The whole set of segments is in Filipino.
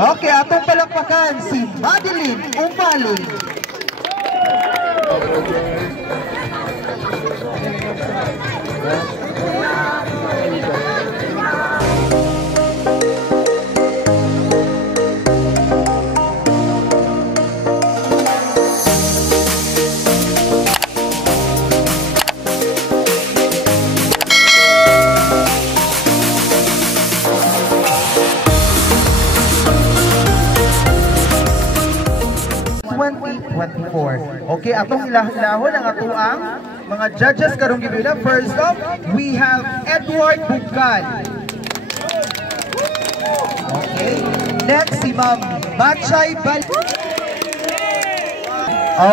Okay, atong palakpakan si Madeline Umaling. Okay, atong ilahon ang atuang mga judges karong gibina. First up, we have Edward Bukan. Okay, next si Ma'am Machay Bal.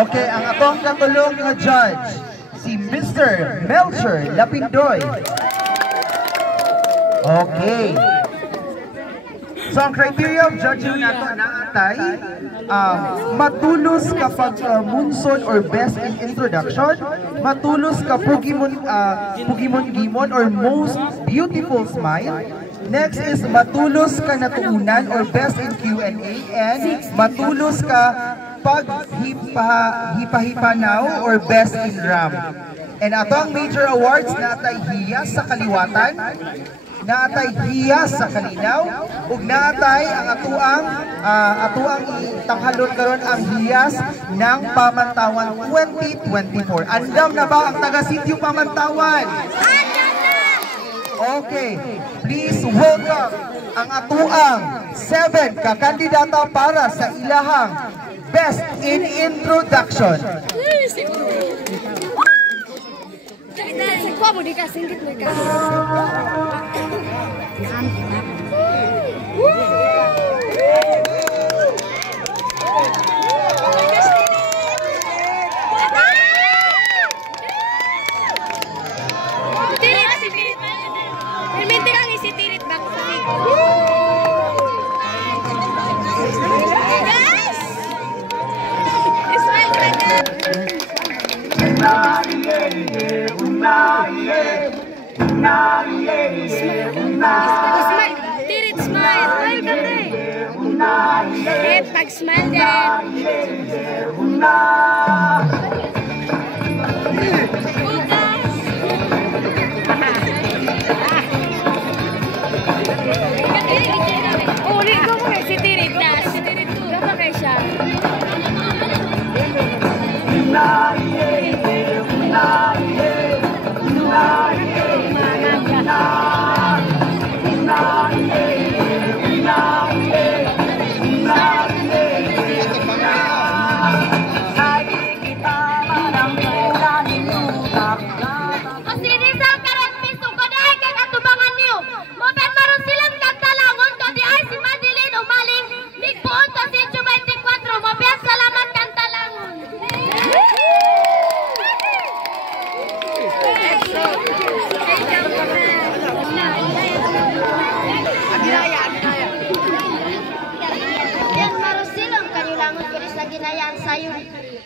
Okay, ang atong katulong nga judge si Mr. Melcher Lapindoy. Okay. So ang criteria of judging nato naatay matulos kapag munson or best in introduction, matulos ka pugimon-gimon or most beautiful smile. Next is matulos ka natuunan or best in Q&A, and matulos ka pag hipahipanaw or best in ram. And ato ang major awards naatay hiyas sa kaliwatan, naatay hiyas sa kalinaw, ug naatay ang atuang tanghalon karon ang hiyas ng Pamantawan 2024. Andam na ba ang taga-sitio Pamantawan? Andam na! Okay, please welcome ang atuang 7 kakandidata para sa ilahang Best in Introduction. Como di kasih gitu kan? Permite kang isi tirit bak. Guys, Ismail mereka. Smile, tirit smile, ayo kate. Pag smile din. Oh, ligo mo si tirit na, si tirit tu, dapat kayo siya.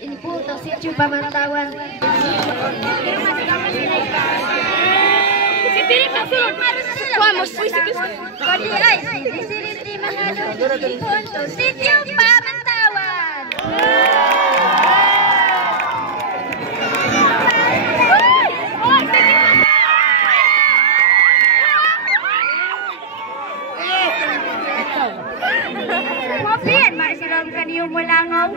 Ini puto sitio Pamantawan. Si Tiri kasulod vamos físicos. Kodi ay si Siriti Mahalo. Punto sitio Pamantawan. Mapin, mari silang kaniyong mulangong.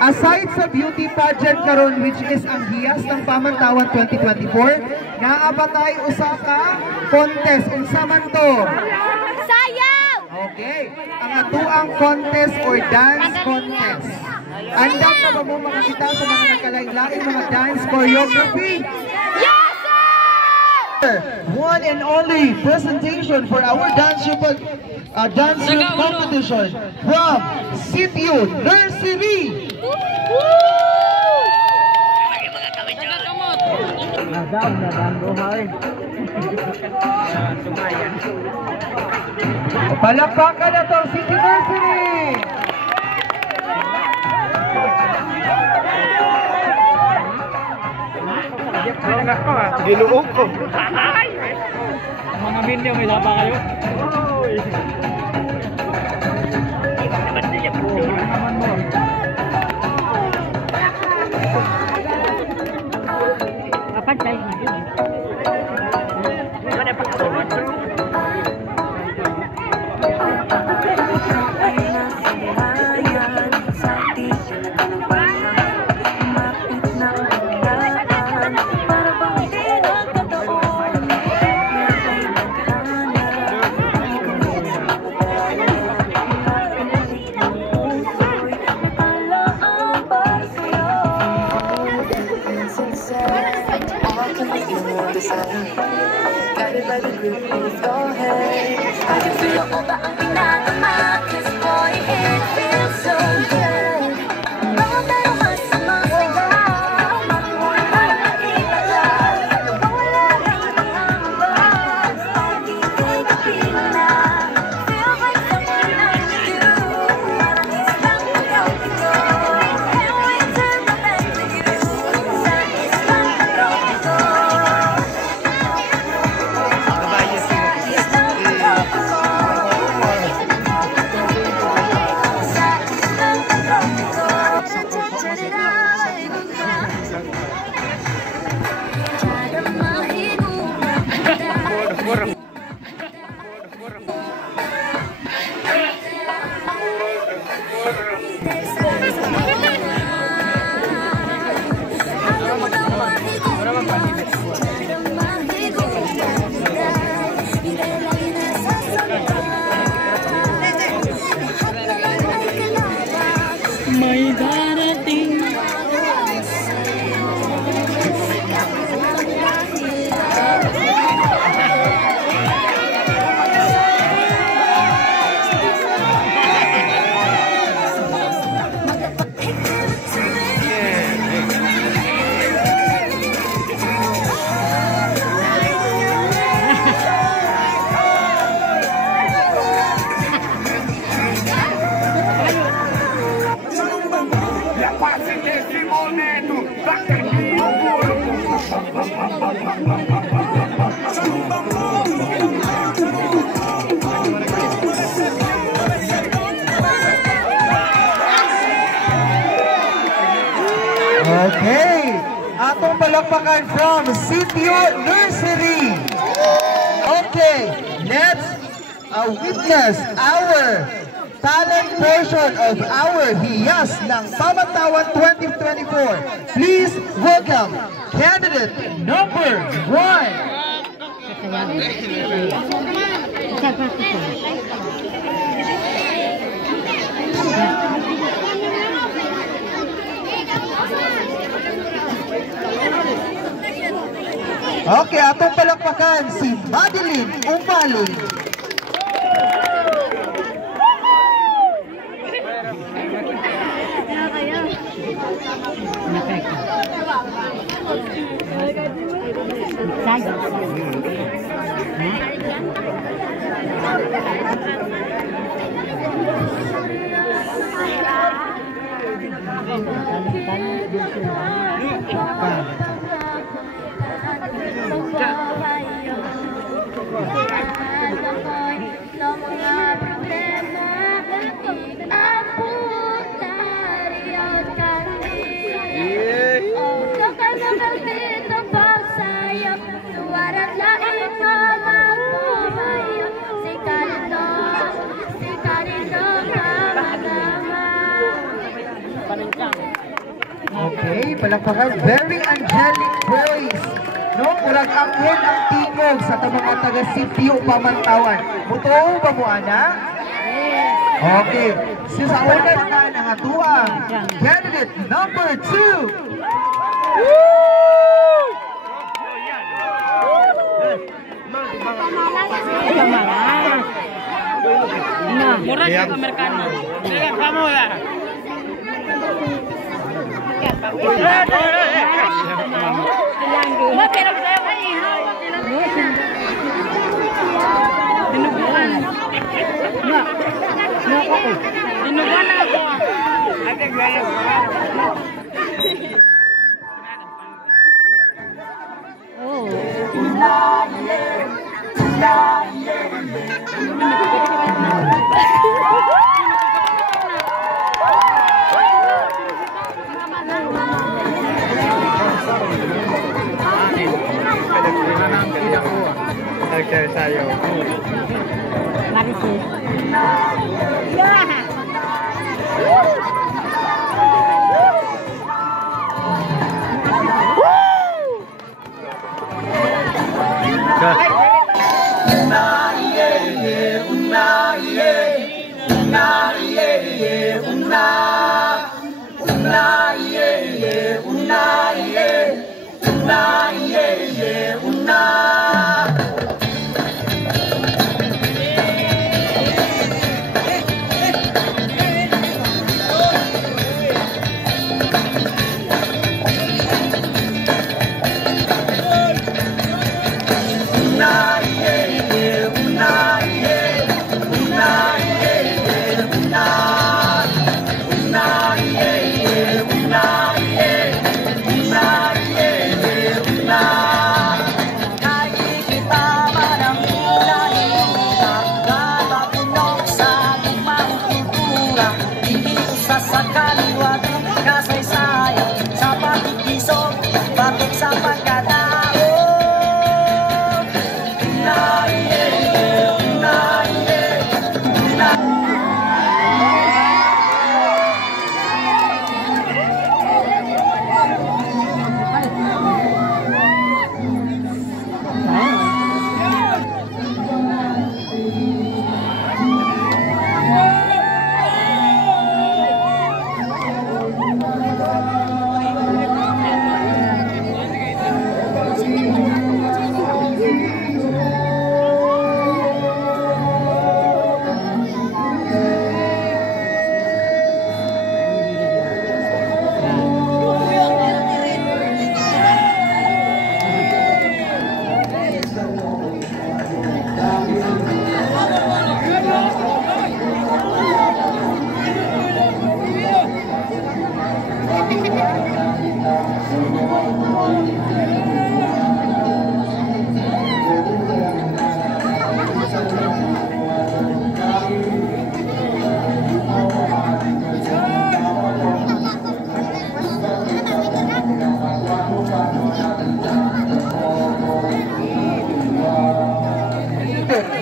Aside sa beauty pageant karon, which is ang hiyas ng Pamantawan 2024, naapatay usa ka contest. Unsa man to? Sayaw! Okay, ang atuang contest or dance contest. Andam na ba mo makakita sa mga nagkalain-lain mga dance choreography? Yes, sir! One and only presentation for our dance competition from Sitio Nursery. Nagam na Palakpakan na itong City Nursery! Ginuog ko. Mga binyo, may sapa kayo? Kapan tayo? Guided by the group, please go ahead. I can feel all the pinatama, 'cause boy, it feels so good. Oh, pero masama sa'yo. Makuha na nakita lang. Nawawala lang ang ambag. Pag-ibig at pila. Feel like someone knows you. Parang islang pag-awin ko. Can't wait to come back to you. Sa islang pag-awin ko. May darating. Okay, atong palakpakan from City Nursery. Okay, let's witness our talent portion of our Hiyas ng Pamantawan 2024. Please welcome candidate number 1. Okay, atong palakpakan si Madeline Umaling. Okay, palakpakan. Very angelic voice. No, murag angkon ang tingog sa mga taga Sitio Pamantawan. Mutuo ba mo, ana? Okay. So sa una na ang atuang candidate number 2. Murah sa Amerikano. Sige, kamu ya. Mas pero saya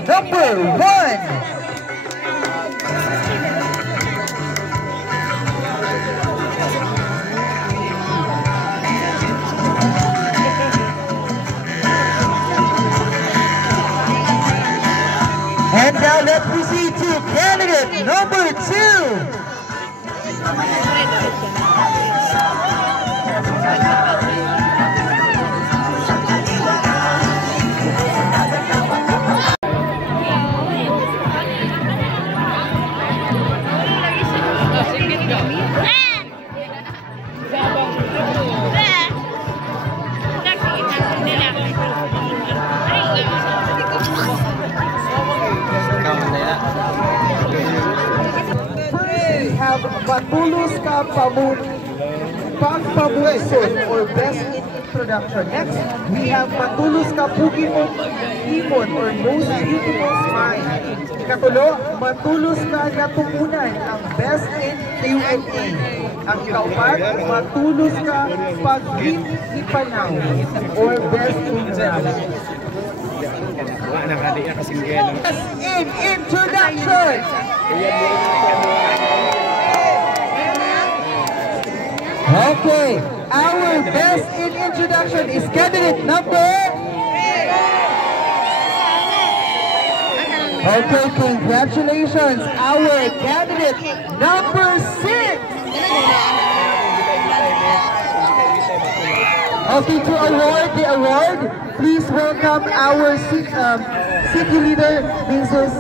Number 1. And now let's proceed to candidate number 2. Matulus ka pagpabueson or best in introduction. Next, we have Matulus ka pugimong ipon or most beautiful smile. Ikatulo, Matulus ka natukunan ang best in Q&A. Ang ikaupat, Matulus ka pag-ipanaw or best in rap. Best in introduction. Okay, our best in introduction is candidate number. Okay, congratulations, our candidate number 6. Okay, to award the award, please welcome our city leader, Mrs.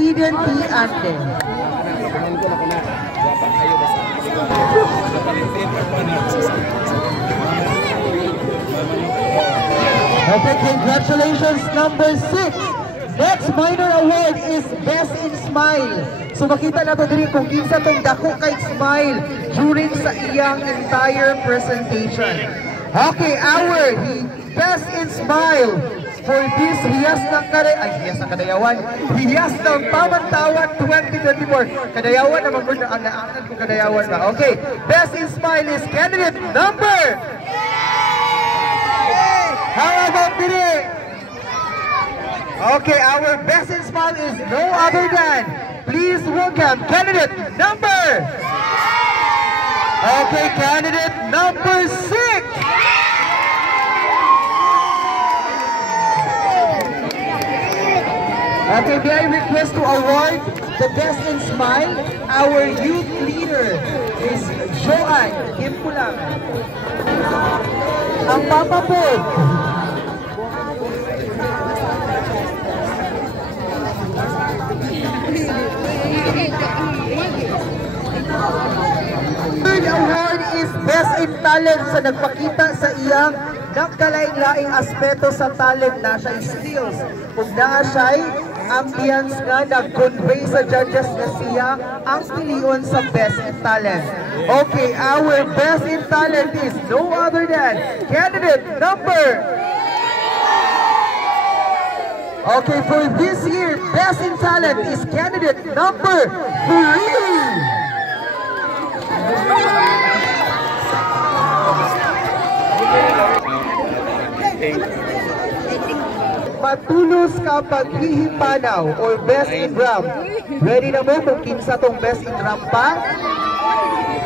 Eden P. Ante. Okay, congratulations, number 6. Next minor award is Best in Smile. So makita na to din kung kinsa tong dako kay smile during sa iyang entire presentation. Okay, our Best in Smile for this Hiyas ng Kadayawan, Hiyas ng Pamantawan 2024. Kadayawan naman po, naangan ko Kadayawan ba? Okay, Best in Smile is candidate number. How about today? Okay, our best in smile is no other than, please welcome candidate number. Okay, candidate number 6. Okay, may I request to award the best in smile? Our youth leader is Joanne Impulang. Ang Papa po. Third award is Best in Talent sa nagpakita sa iyang nakalain-laing aspeto sa talent na siya skills. Kung naa siya'y ambience nga nag-convey sa judges na siya ang piliyon sa Best in Talent. Okay, our Best in Talent is no other than candidate number. Okay, for this year, Best in Talent is candidate number 3. Matulos ka paghihipanaw or best in drum. Ready na mo kung kinsa tong best in drum pa?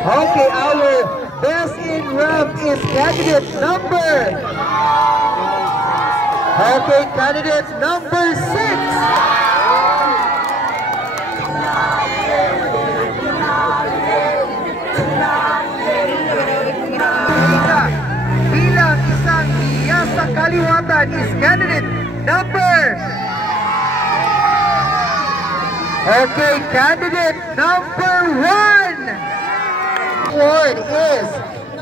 Okay, our best in drum is candidate number. Okay, candidate number 6. Bilang isang hiyas sa kaliwatan is candidate number. Okay, candidate number 1. Award is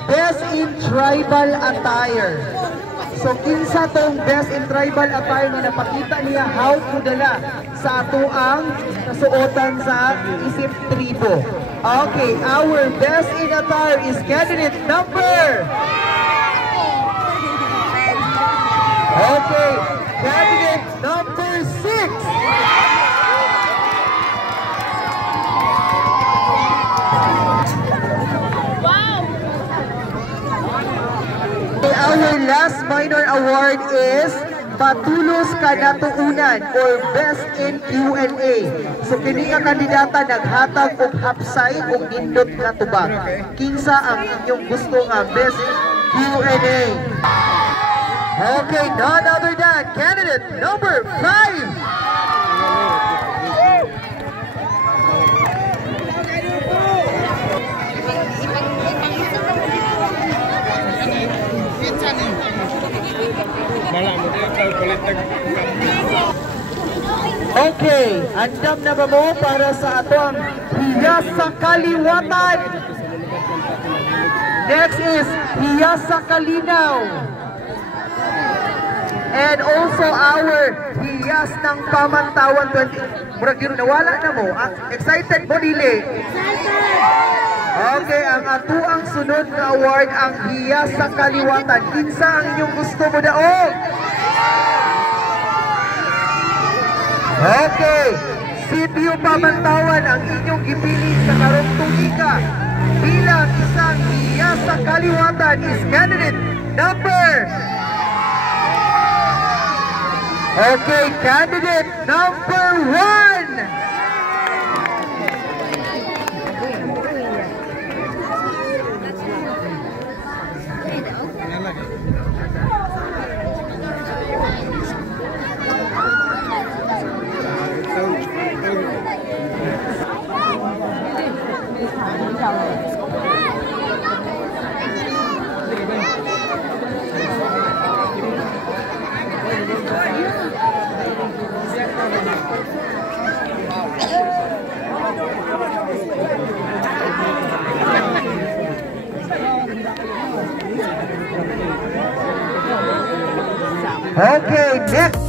Best in Tribal Attire. So kinsa tong Best in Tribal Attire na napakita niya how kudala sa ato ang nasuotan sa isip tribo. Okay, our Best in Attire is candidate number. Okay, candidate number 6. Our last minor award is Matulos ka natuunan or Best in Q&A. So kini nga kandidata naghatag og hapsay og nindot nga tubag. Kinsa ang inyong gusto nga Best Q&A? Okay, none other than candidate number 5. Okay, andam na ba mo para sa atong hiyas sa kaliwatan? Next is hiyas sa kalinaw. And also our hiyas ng pamantawan 20. Murag yun, nawala na mo. Excited mo, dili? Okay, ang atuang sunod na award ang hiyas sa kaliwatan. Kinsa ang inyong gusto mo daog? Okay, Sitio Pamantawan ang inyong gipili sa karong tuiga bilang isang hiyas sa kaliwatan is candidate number. Okay, candidate number 1. Okay, next.